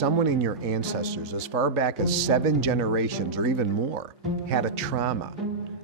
someone in your ancestors, as far back as 7 generations or even more, had a trauma.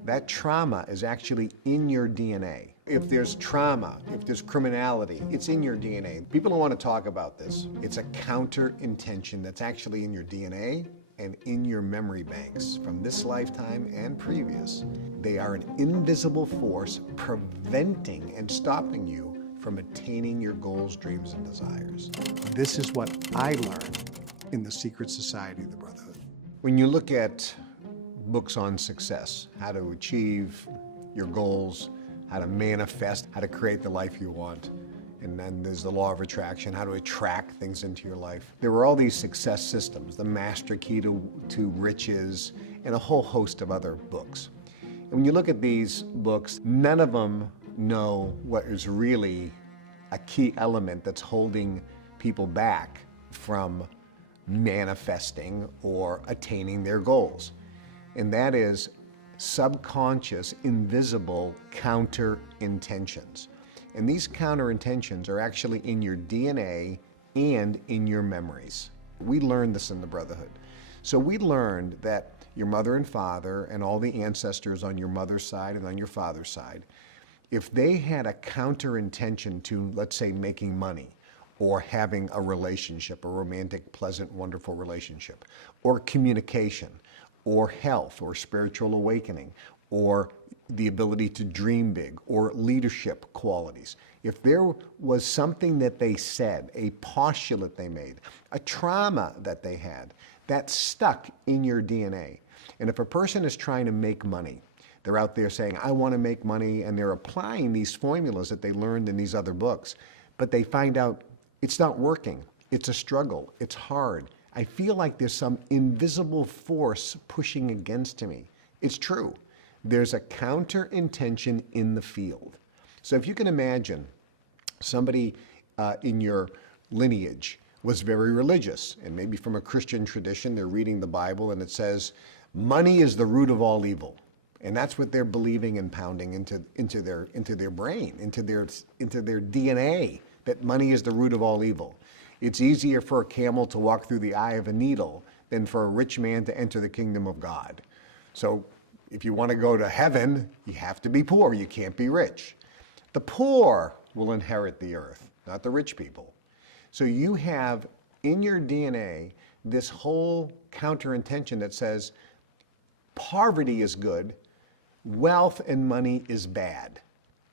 That trauma is actually in your DNA. If there's trauma, if there's criminality, it's in your DNA. People don't want to talk about this. It's a counter intention that's actually in your DNA and in your memory banks from this lifetime and previous. They are an invisible force preventing and stopping you from attaining your goals, dreams, and desires. This is what I learned in the secret society of the Brotherhood. When you look at books on success, how to achieve your goals, how to manifest, how to create the life you want, and then there's the law of attraction, how to attract things into your life. There were all these success systems, the master key to riches, and a whole host of other books. And when you look at these books, none of them know what is really a key element that's holding people back from manifesting or attaining their goals. And that is subconscious, invisible counter intentions. And these counter intentions are actually in your DNA and in your memories. We learned this in the Brotherhood. So we learned that your mother and father and all the ancestors on your mother's side and on your father's side, if they had a counter intention to, let's say, making money or having a relationship, a romantic, pleasant, wonderful relationship, or communication, or health, or spiritual awakening, or the ability to dream big, or leadership qualities. If there was something that they said, a postulate they made, a trauma that they had, that stuck in your DNA. And if a person is trying to make money, they're out there saying, I want to make money, and they're applying these formulas that they learned in these other books, but they find out it's not working. It's a struggle. It's hard. I feel like there's some invisible force pushing against me. It's true. There's a counter intention in the field. So if you can imagine somebody in your lineage was very religious, and maybe from a Christian tradition, they're reading the Bible and it says, money is the root of all evil. And that's what they're believing and pounding into their brain, into their DNA, that money is the root of all evil. It's easier for a camel to walk through the eye of a needle than for a rich man to enter the kingdom of God. So if you want to go to heaven, you have to be poor. You can't be rich. The poor will inherit the earth, not the rich people. So you have in your DNA this whole counter-intention that says poverty is good, wealth and money is bad.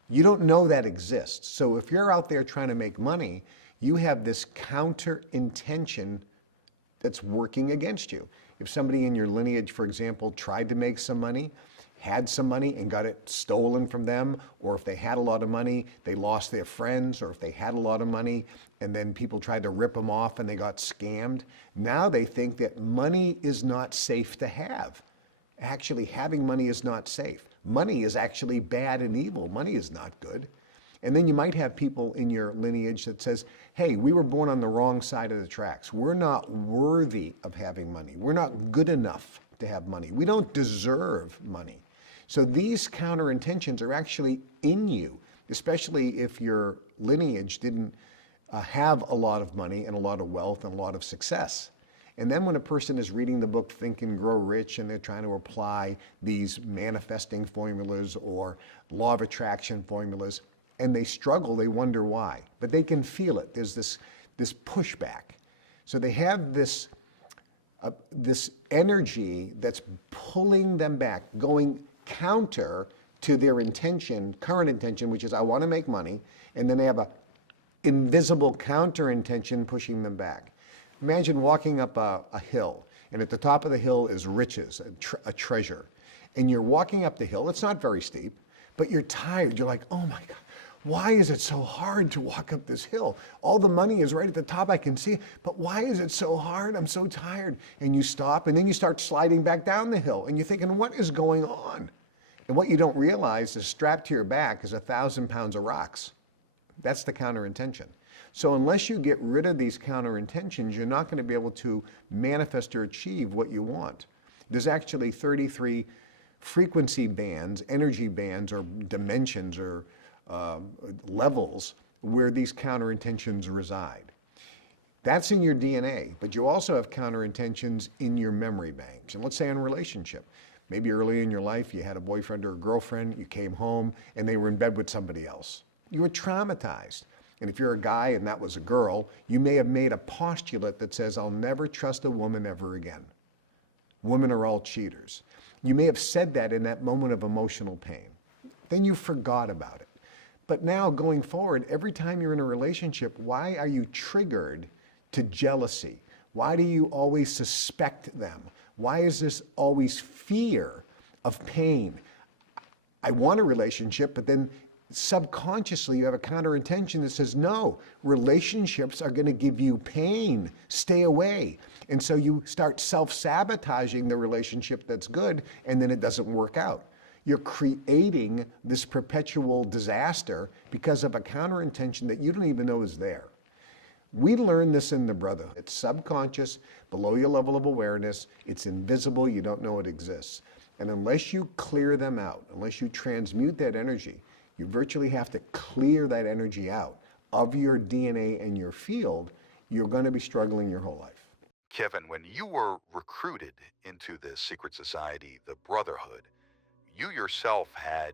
You don't know that exists. So if you're out there trying to make money, you have this counter-intention that's working against you. If somebody in your lineage, for example, tried to make some money, had some money and got it stolen from them, or if they had a lot of money, they lost their friends, or if they had a lot of money and then people tried to rip them off and they got scammed, now they think that money is not safe to have. Actually, having money is not safe. Money is actually bad and evil. Money is not good. And then you might have people in your lineage that says, hey, we were born on the wrong side of the tracks. We're not worthy of having money. We're not good enough to have money. We don't deserve money. So these counter intentions are actually in you, especially if your lineage didn't have a lot of money and a lot of wealth and a lot of success. And then when a person is reading the book Think and Grow Rich and they're trying to apply these manifesting formulas or law of attraction formulas, and they struggle, they wonder why. But they can feel it. There's this pushback. So they have this energy that's pulling them back, going counter to their intention, current intention, which is I want to make money, and then they have a invisible counter intention pushing them back. Imagine walking up a hill, and at the top of the hill is riches, a treasure. And you're walking up the hill, it's not very steep, but you're tired. You're like, oh my God, why is it so hard to walk up this hill? All the money is right at the top, I can see it, but why is it so hard? I'm so tired. And you stop, and then you start sliding back down the hill, and you're thinking, what is going on? And what you don't realize is strapped to your back is 1,000 pounds of rocks. That's the counter intention. So unless you get rid of these counter intentions, you're not going to be able to manifest or achieve what you want. There's actually 33 frequency bands, energy bands, or dimensions, or levels where these counter intentions reside. That's in your DNA, but you also have counterintentions in your memory banks. And let's say in a relationship, maybe early in your life you had a boyfriend or a girlfriend, you came home and they were in bed with somebody else. You were traumatized. And if you're a guy and that was a girl, you may have made a postulate that says, I'll never trust a woman ever again. Women are all cheaters. You may have said that in that moment of emotional pain. Then you forgot about it. But now going forward, every time you're in a relationship, why are you triggered to jealousy? Why do you always suspect them? Why is this always fear of pain? I want a relationship, but then subconsciously you have a counterintention that says, no, relationships are going to give you pain. Stay away. And so you start self-sabotaging the relationship that's good, and then it doesn't work out. You're creating this perpetual disaster because of a counterintention that you don't even know is there. We learn this in the Brotherhood. It's subconscious, below your level of awareness. It's invisible. You don't know it exists. And unless you clear them out, unless you transmute that energy, you virtually have to clear that energy out of your DNA and your field. You're going to be struggling your whole life. Kevin, when you were recruited into this secret society, the Brotherhood, you yourself had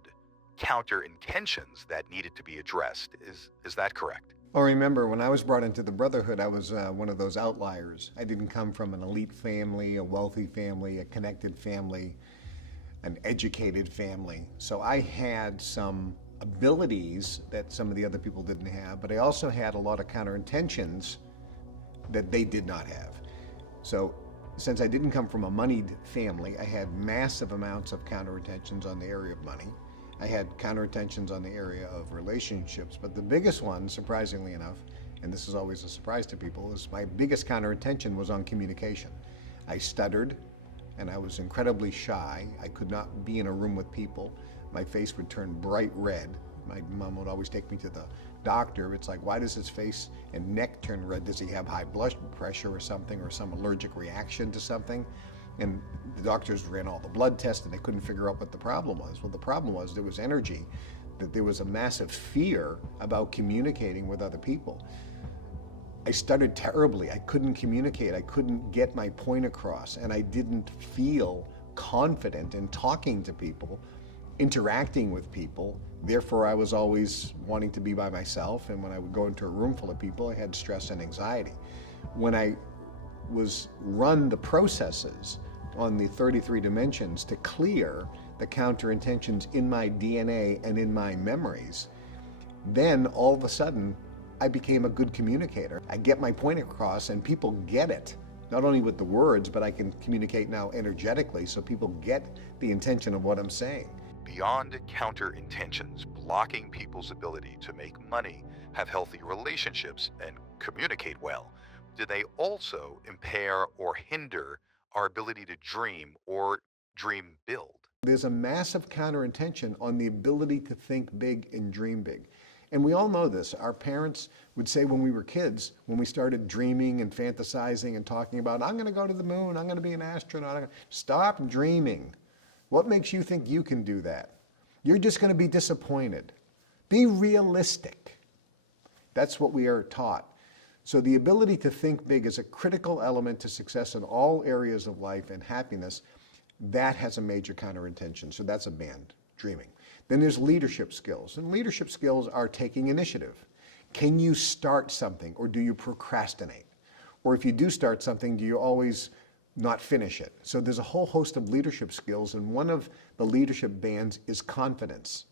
counter intentions that needed to be addressed. Is that correct? Well, remember, when I was brought into the Brotherhood, I was one of those outliers. I didn't come from an elite family, a wealthy family, a connected family, an educated family. So I had some abilities that some of the other people didn't have, but I also had a lot of counterintentions that they did not have. So since I didn't come from a moneyed family, I had massive amounts of counterintentions on the area of money. I had counterintentions on the area of relationships, but the biggest one, surprisingly enough, and this is always a surprise to people, is my biggest counterintention was on communication. I stuttered, and I was incredibly shy. I could not be in a room with people. My face would turn bright red. My mom would always take me to the doctor. It's like, why does his face and neck turn red? Does he have high blood pressure or something, or some allergic reaction to something? And the doctors ran all the blood tests and they couldn't figure out what the problem was. Well, the problem was there was energy, that there was a massive fear about communicating with other people. I stuttered terribly. I couldn't communicate. I couldn't get my point across, and I didn't feel confident in talking to people, interacting with people. Therefore, I was always wanting to be by myself, and when I would go into a room full of people, I had stress and anxiety. When I was run the processes on the 33 dimensions to clear the counterintentions in my DNA and in my memories, then all of a sudden I became a good communicator. I get my point across and people get it, not only with the words, but I can communicate now energetically so people get the intention of what I'm saying. Beyond counter intentions, blocking people's ability to make money, have healthy relationships, and communicate well, do they also impair or hinder our ability to dream or dream build? There's a massive counterintention on the ability to think big and dream big. And we all know this. Our parents would say when we were kids, when we started dreaming and fantasizing and talking about, I'm going to go to the moon, I'm going to be an astronaut, stop dreaming. What makes you think you can do that? You're just going to be disappointed. Be realistic. That's what we are taught. So the ability to think big is a critical element to success in all areas of life and happiness. That has a major counterintention. So that's a banned, dreaming. Then there's leadership skills. And leadership skills are taking initiative. Can you start something, or do you procrastinate? Or if you do start something, do you always not finish it? So there's a whole host of leadership skills, and one of the leadership bands is confidence.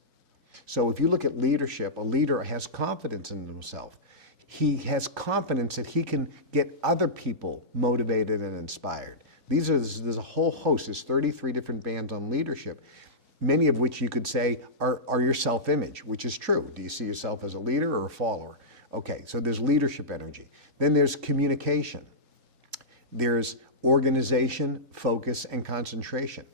So if you look at leadership, a leader has confidence in himself. He has confidence that he can get other people motivated and inspired. There's a whole host, there's 33 different bands on leadership, many of which you could say are your self-image, which is true. Do you see yourself as a leader or a follower? Okay, so there's leadership energy. Then there's communication. There's organization, focus, and concentration.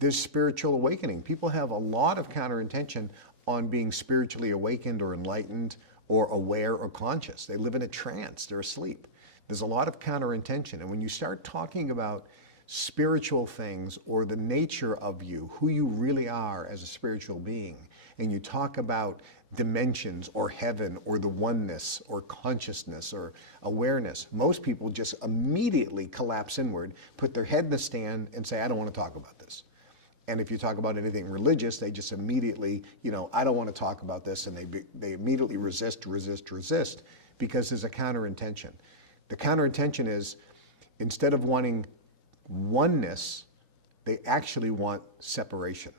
There's spiritual awakening. People have a lot of counterintention on being spiritually awakened or enlightened or aware or conscious. They live in a trance, they're asleep. There's a lot of counterintention. And when you start talking about spiritual things or the nature of you, who you really are as a spiritual being, and you talk about dimensions or heaven or the oneness or consciousness or awareness, most people just immediately collapse inward, put their head in the stand and say, I don't want to talk about this. And if you talk about anything religious, they just immediately, I don't want to talk about this, and they immediately resist, because there's a counterintention. The counterintention is, instead of wanting oneness, they actually want separation,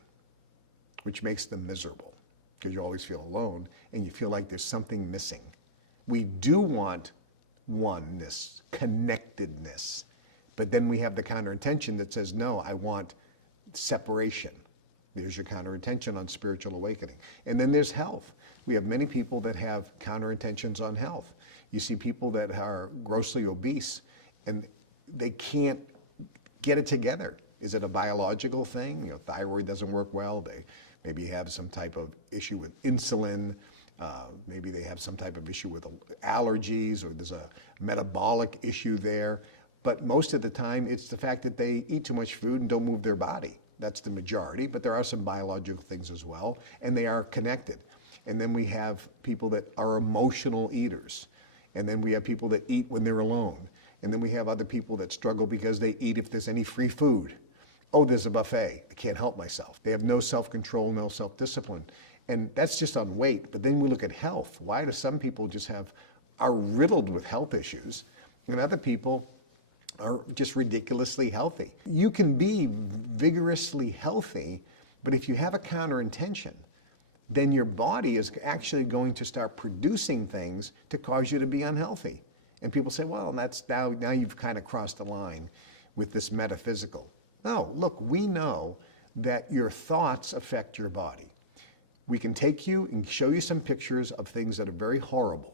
which makes them miserable, because you always feel alone and you feel like there's something missing. We do want oneness, connectedness, but then we have the counterintention that says, no, I want separation. There's your counterintention on spiritual awakening. And then there's health. We have many people that have counterintentions on health. You see people that are grossly obese and they can't get it together. Is it a biological thing? Thyroid doesn't work well. They maybe have some type of issue with insulin. Maybe they have some type of issue with allergies, or there's a metabolic issue there. But most of the time, it's the fact that they eat too much food and don't move their body. That's the majority, but there are some biological things as well, and they are connected. And then we have people that are emotional eaters. And then we have people that eat when they're alone. And then we have other people that struggle because they eat if there's any free food. Oh, there's a buffet. I can't help myself. They have no self-control, no self-discipline. And that's just on weight. But then we look at health. Why do some people are riddled with health issues, and other people are just ridiculously healthy? You can be vigorously healthy, but if you have a counterintention, then your body is actually going to start producing things to cause you to be unhealthy. And people say, well, that's now you've kind of crossed the line with this metaphysical. No, look, we know that your thoughts affect your body. We can take you and show you some pictures of things that are very horrible,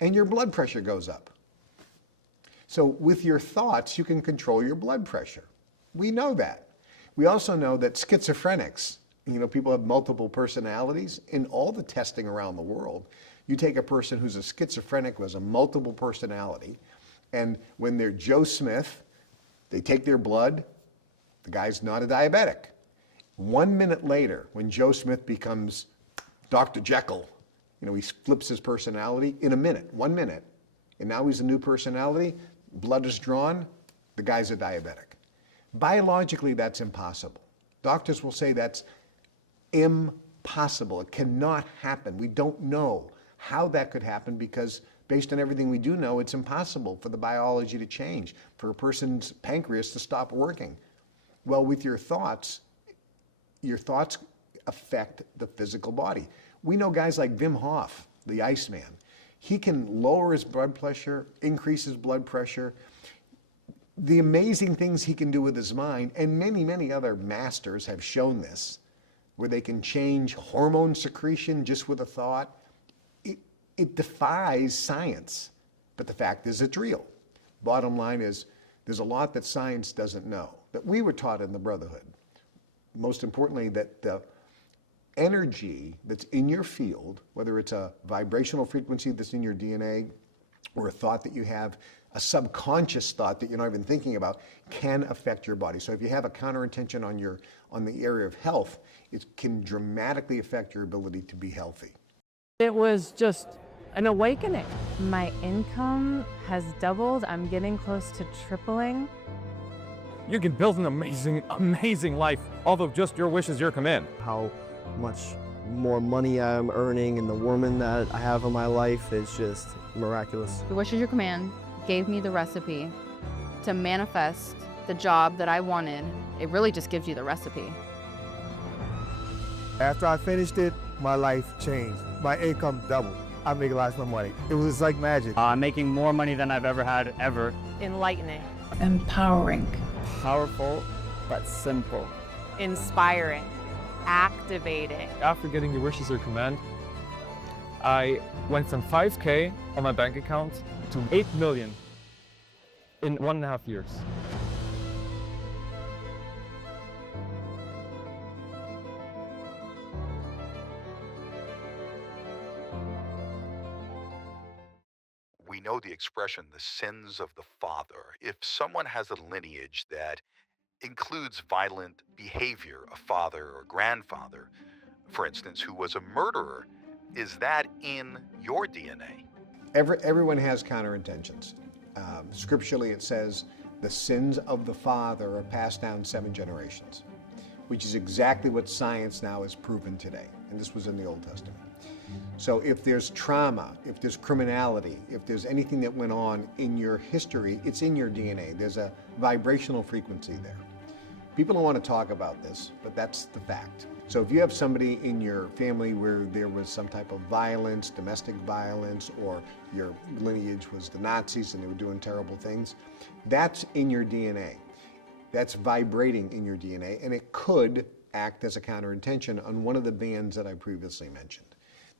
and your blood pressure goes up. So with your thoughts, you can control your blood pressure. We know that. We also know that schizophrenics, people have multiple personalities. In all the testing around the world, you take a person who's a schizophrenic who has a multiple personality, and when they're Joe Smith, they take their blood, the guy's not a diabetic. 1 minute later, when Joe Smith becomes Dr. Jekyll, he flips his personality in a minute, 1 minute, and now he's a new personality, blood is drawn, the guy's a diabetic. Biologically, that's impossible. Doctors will say that's impossible. It cannot happen. We don't know how that could happen, because based on everything we do know, it's impossible for the biology to change, for a person's pancreas to stop working. Well, with your thoughts affect the physical body. We know guys like Wim Hof, the Iceman. He can lower his blood pressure, increase his blood pressure. The amazing things he can do with his mind, and many, many other masters have shown this, where they can change hormone secretion just with a thought. It defies science, but the fact is it's real. Bottom line is, there's a lot that science doesn't know, that we were taught in the Brotherhood. Most importantly, that the energy that's in your field, whether it's a vibrational frequency that's in your DNA or a thought that you have, a subconscious thought that you're not even thinking about, can affect your body. So if you have a counterintention on the area of health, it can dramatically affect your ability to be healthy. It was just an awakening. My income has doubled. I'm getting close to tripling. You can build an amazing, amazing life, although just your wish is your command. How much more money I'm earning and the woman that I have in my life is just miraculous. Your wish is your command gave me the recipe to manifest the job that I wanted. It really just gives you the recipe. After I finished it, my life changed. My income doubled. I make lots more money. It was like magic. I'm making more money than I've ever had, ever. Enlightening. Empowering. Powerful, but simple. Inspiring. Activating. After getting your wishes or command, I went from 5K on my bank account to 8 million in 1.5 years. We know the expression, the sins of the father. If someone has a lineage that includes violent behavior, a father or grandfather, for instance, who was a murderer. Is that in your DNA? Everyone has counterintentions. Scripturally, it says the sins of the father are passed down 7 generations, which is exactly what science now has proven today. And this was in the Old Testament. So if there's trauma, if there's criminality, if there's anything that went on in your history, it's in your DNA. There's a vibrational frequency there. People don't want to talk about this, but that's the fact. So if you have somebody in your family where there was some type of violence, domestic violence, or your lineage was the Nazis and they were doing terrible things, that's in your DNA. That's vibrating in your DNA, and it could act as a counterintention on one of the bands that I previously mentioned.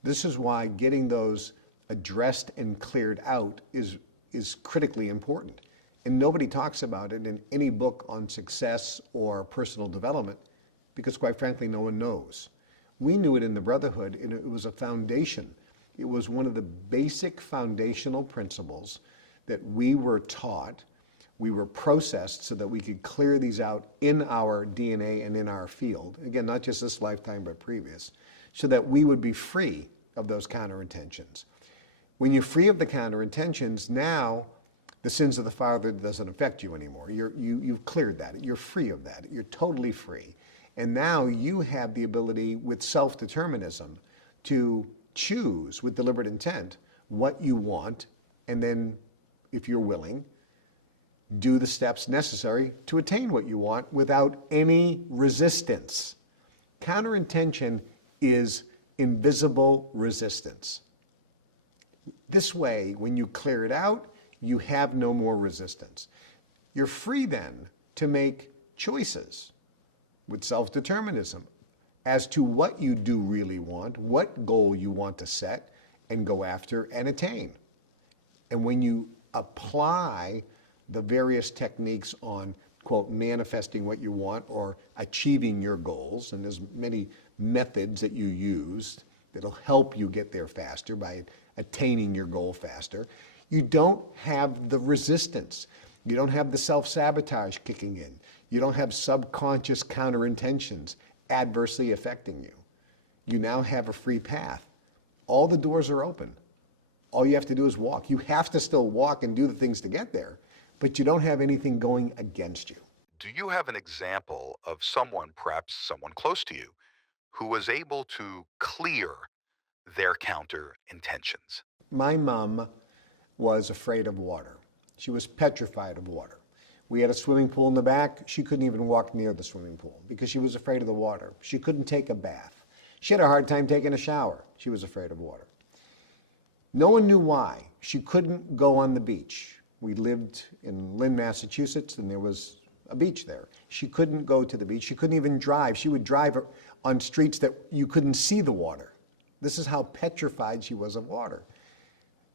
This is why getting those addressed and cleared out is critically important. And nobody talks about it in any book on success or personal development because, quite frankly, no one knows. We knew it in the Brotherhood, and it was a foundation. It was one of the basic foundational principles that we were taught, we were processed so that we could clear these out in our DNA and in our field. Again, not just this lifetime, but previous, so that we would be free of those counterintentions. When you're free of the counterintentions, now the sins of the father doesn't affect you anymore. You've cleared that. You're free of that. You're totally free. And now you have the ability with self-determinism to choose with deliberate intent what you want, and then, if you're willing, do the steps necessary to attain what you want without any resistance. Counterintention is invisible resistance. This way, when you clear it out, you have no more resistance. You're free then to make choices with self-determinism as to what you do really want, what goal you want to set and go after and attain. And when you apply the various techniques on, quote, manifesting what you want or achieving your goals, and there's many methods that you use that'll help you get there faster by attaining your goal faster, you don't have the resistance. You don't have the self-sabotage kicking in. You don't have subconscious counterintentions adversely affecting you. You now have a free path. All the doors are open. All you have to do is walk. You have to still walk and do the things to get there, but you don't have anything going against you. Do you have an example of someone, perhaps someone close to you, who was able to clear their counter intentions? My mom was afraid of water. She was petrified of water. We had a swimming pool in the back. She couldn't even walk near the swimming pool because she was afraid of the water. She couldn't take a bath. She had a hard time taking a shower. She was afraid of water. No one knew why. She couldn't go on the beach. We lived in Lynn, Massachusetts, and there was a beach there. She couldn't go to the beach. She couldn't even drive. She would drive on streets that you couldn't see the water. This is how petrified she was of water.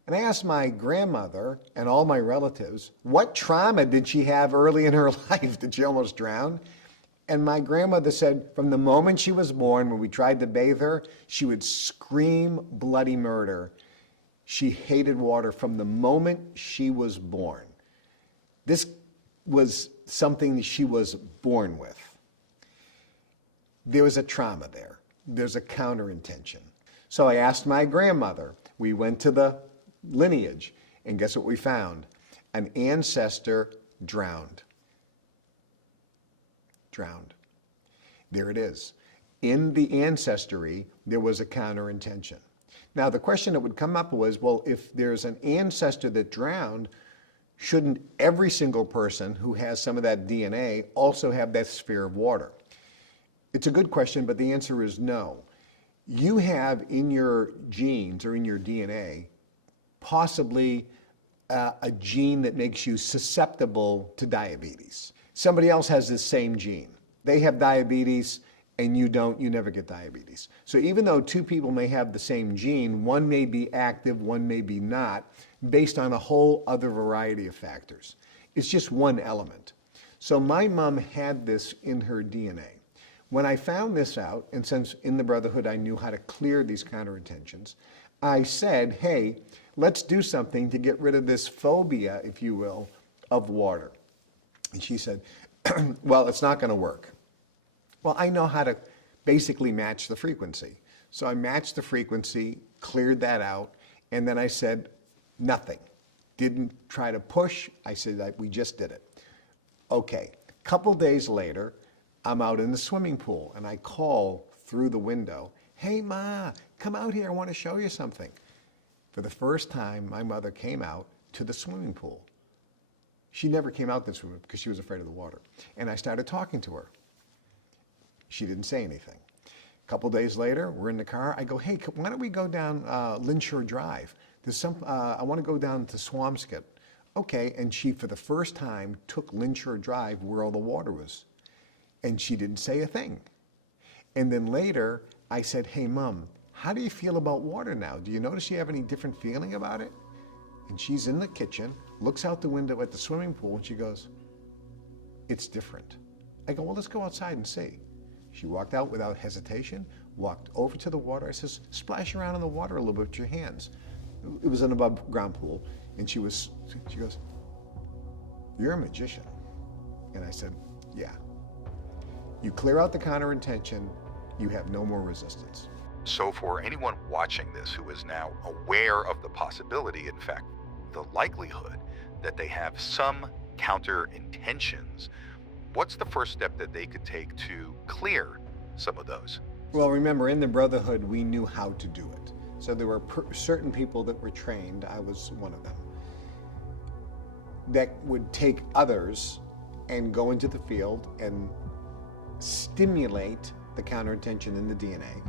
And I asked my grandmother and all my relatives, what trauma did she have early in her life? Did she almost drown? And my grandmother said from the moment she was born, when we tried to bathe her, she would scream bloody murder. She hated water from the moment she was born. This was something that she was born with. There was a trauma there. There's a counterintention. So I asked my grandmother. We went to the lineage, and guess what we found? An ancestor drowned. Drowned. There it is. In the ancestry, there was a counterintention. Now, the question that would come up was, well, if there's an ancestor that drowned, shouldn't every single person who has some of that DNA also have that sphere of water? It's a good question, but the answer is no. You have in your genes or in your DNA possibly a gene that makes you susceptible to diabetes. Somebody else has this same gene. They have diabetes and you don't, you never get diabetes. So even though two people may have the same gene, one may be active, one may be not, based on a whole other variety of factors. It's just one element. So my mom had this in her DNA. When I found this out, and since in the Brotherhood I knew how to clear these counterintentions, I said, hey, let's do something to get rid of this phobia, if you will, of water. And she said, well, it's not going to work. Well, I know how to basically match the frequency. So I matched the frequency, cleared that out, and then I said nothing. Didn't try to push. I said that we just did it. Okay, couple days later, I'm out in the swimming pool and I call through the window, "Hey Ma, come out here, I want to show you something." For the first time, my mother came out to the swimming pool. She never came out this room because she was afraid of the water. And I started talking to her. She didn't say anything. A couple days later, we're in the car. I go, "Hey, why don't we go down Linshore Drive? I want to go down to Swampscott." Okay, and she, for the first time, took Linshore Drive where all the water was. And she didn't say a thing. And then later, I said, "Hey, Mom, how do you feel about water now? Do you notice you have any different feeling about it?" And she's in the kitchen, looks out the window at the swimming pool, and she goes, "It's different." I go, "Well, let's go outside and see." She walked out without hesitation, walked over to the water. I says, "Splash around in the water a little bit with your hands." It was an above ground pool. And she goes, "You're a magician." And I said, "Yeah. You clear out the counterintention, you have no more resistance." So for anyone watching this who is now aware of the possibility, in fact, the likelihood that they have some counter intentions, what's the first step that they could take to clear some of those? Well, remember, in the Brotherhood, we knew how to do it. So there were certain people that were trained, I was one of them, that would take others and go into the field and stimulate the counterintention in the DNA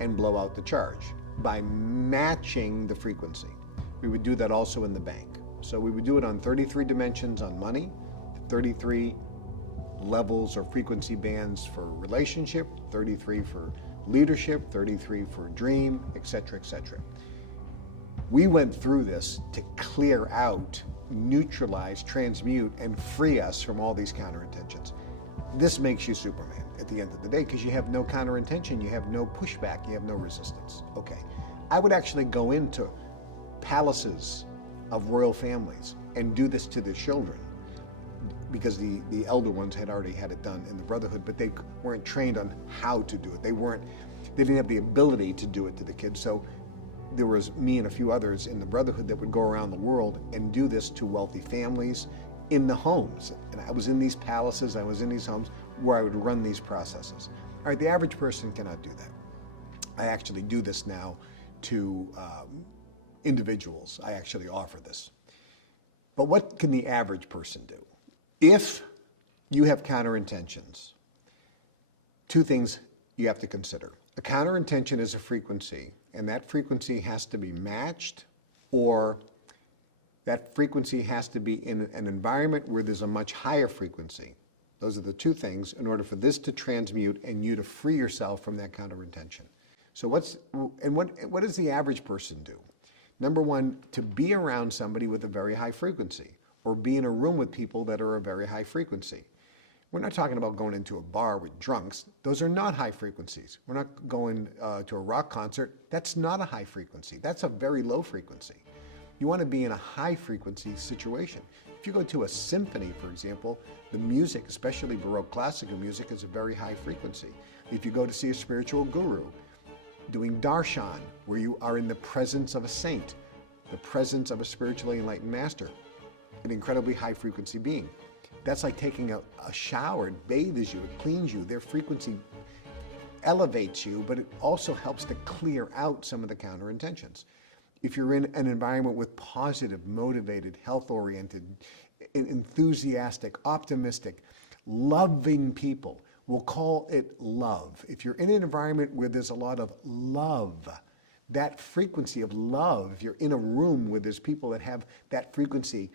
and blow out the charge by matching the frequency. We would do that also in the bank. So we would do it on 33 dimensions on money, 33 levels or frequency bands for relationship, 33 for leadership, 33 for dream, etc., etc. We went through this to clear out, neutralize, transmute, and free us from all these counterintentions. This makes you Superman at the end of the day because you have no counterintention, you have no pushback, you have no resistance. Okay, I would actually go into palaces of royal families and do this to their children because the elder ones had already had it done in the Brotherhood, but they weren't trained on how to do it. They didn't have the ability to do it to the kids. So there was me and a few others in the Brotherhood that would go around the world and do this to wealthy families in the homes. And I was in these palaces, I was in these homes where I would run these processes. All right, the average person cannot do that. I actually do this now to individuals. I actually offer this. But what can the average person do? If you have counterintentions, two things you have to consider. A counterintention is a frequency, and that frequency has to be matched, or that frequency has to be in an environment where there's a much higher frequency. Those are the two things in order for this to transmute and you to free yourself from that counterintention. So what does the average person do? Number one, to be around somebody with a very high frequency, or be in a room with people that are a very high frequency. We're not talking about going into a bar with drunks. Those are not high frequencies. We're not going to a rock concert. That's not a high frequency. That's a very low frequency. You want to be in a high frequency situation. If you go to a symphony, for example, the music, especially Baroque classical music, is a very high frequency. If you go to see a spiritual guru, doing darshan, where you are in the presence of a saint, the presence of a spiritually enlightened master, an incredibly high frequency being. That's like taking a shower. It bathes you, it cleans you. Their frequency elevates you, but it also helps to clear out some of the counterintentions. If you're in an environment with positive, motivated, health-oriented, enthusiastic, optimistic, loving people, we'll call it love. If you're in an environment where there's a lot of love, that frequency of love, if you're in a room where there's people that have that frequency,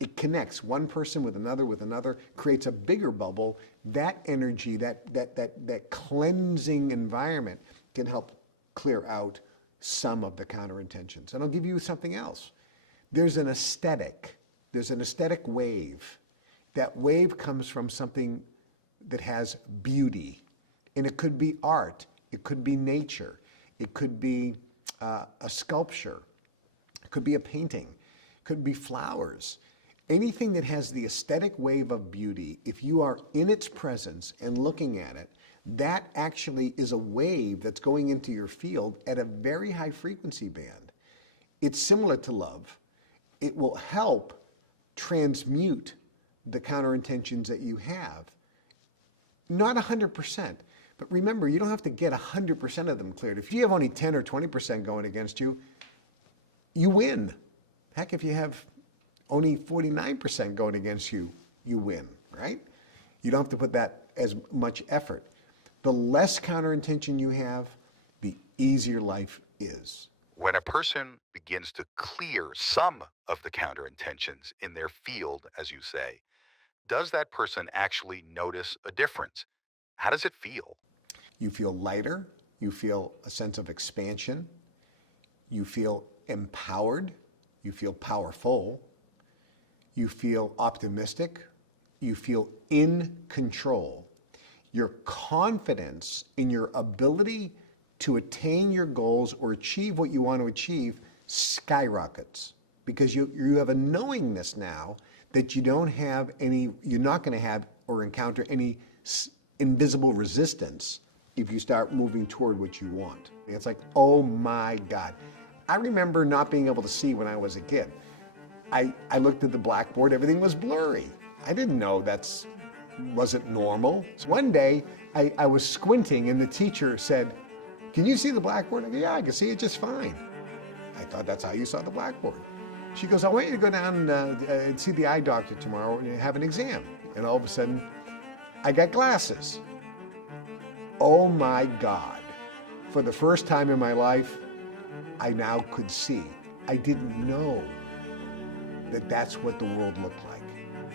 it connects one person with another, creates a bigger bubble. That energy, that cleansing environment can help clear out some of the counterintentions. And I'll give you something else. There's an aesthetic wave. That wave comes from something that has beauty. And it could be art, it could be nature, it could be a sculpture, it could be a painting, it could be flowers. Anything that has the aesthetic wave of beauty, if you are in its presence and looking at it, that actually is a wave that's going into your field at a very high frequency band. It's similar to love. It will help transmute the counterintentions that you have. Not 100%, but remember, you don't have to get 100% of them cleared. If you have only 10 or 20% going against you, you win. Heck, if you have only 49% going against you, you win, right? You don't have to put that as much effort. The less counterintention you have, the easier life is. When a person begins to clear some of the counterintentions in their field, as you say, does that person actually notice a difference? How does it feel? You feel lighter, you feel a sense of expansion, you feel empowered, you feel powerful, you feel optimistic, you feel in control. Your confidence in your ability to attain your goals or achieve what you want to achieve skyrockets because you have a knowingness now that you don't have any, you're not going to have or encounter any invisible resistance if you start moving toward what you want. It's like, oh my God. I remember not being able to see when I was a kid. I looked at the blackboard, everything was blurry. I didn't know wasn't normal. So one day I was squinting and the teacher said, "Can you see the blackboard?" I go, "Yeah, I can see it just fine." I thought that's how you saw the blackboard. She goes, "I want you to go down and see the eye doctor tomorrow and have an exam." And all of a sudden, I got glasses. Oh my God. For the first time in my life, I now could see. I didn't know that that's what the world looked like.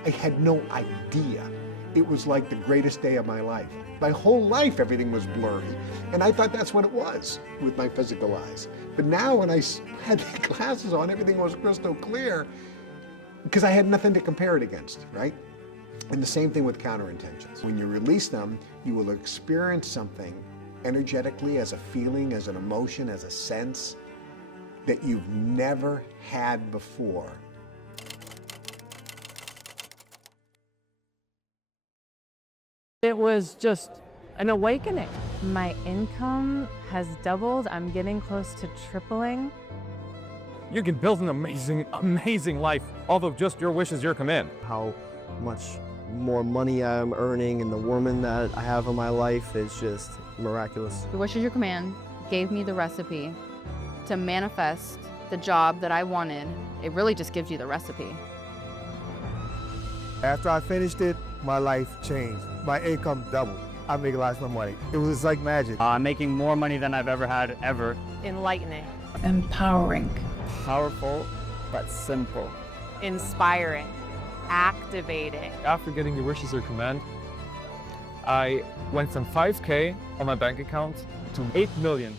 I had no idea. It was like the greatest day of my life. My whole life, everything was blurry. And I thought that's what it was with my physical eyes. But now when I had the glasses on, everything was crystal clear because I had nothing to compare it against, right? And the same thing with counterintentions. When you release them, you will experience something energetically as a feeling, as an emotion, as a sense that you've never had before. It was just an awakening. My income has doubled. I'm getting close to tripling. You can build an amazing, amazing life, although just your wish is your command. How much more money I'm earning and the woman that I have in my life is just miraculous. Your wish is your command gave me the recipe to manifest the job that I wanted. It really just gives you the recipe. After I finished it, my life changed. My income doubled. I make lots more money. It was like magic. I'm making more money than I've ever had, ever. Enlightening. Empowering. Powerful, but simple. Inspiring. Activating. After getting your wishes or command, I went from 5K on my bank account to 8 million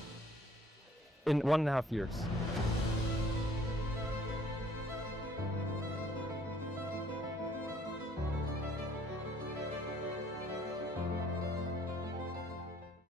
in 1.5 years.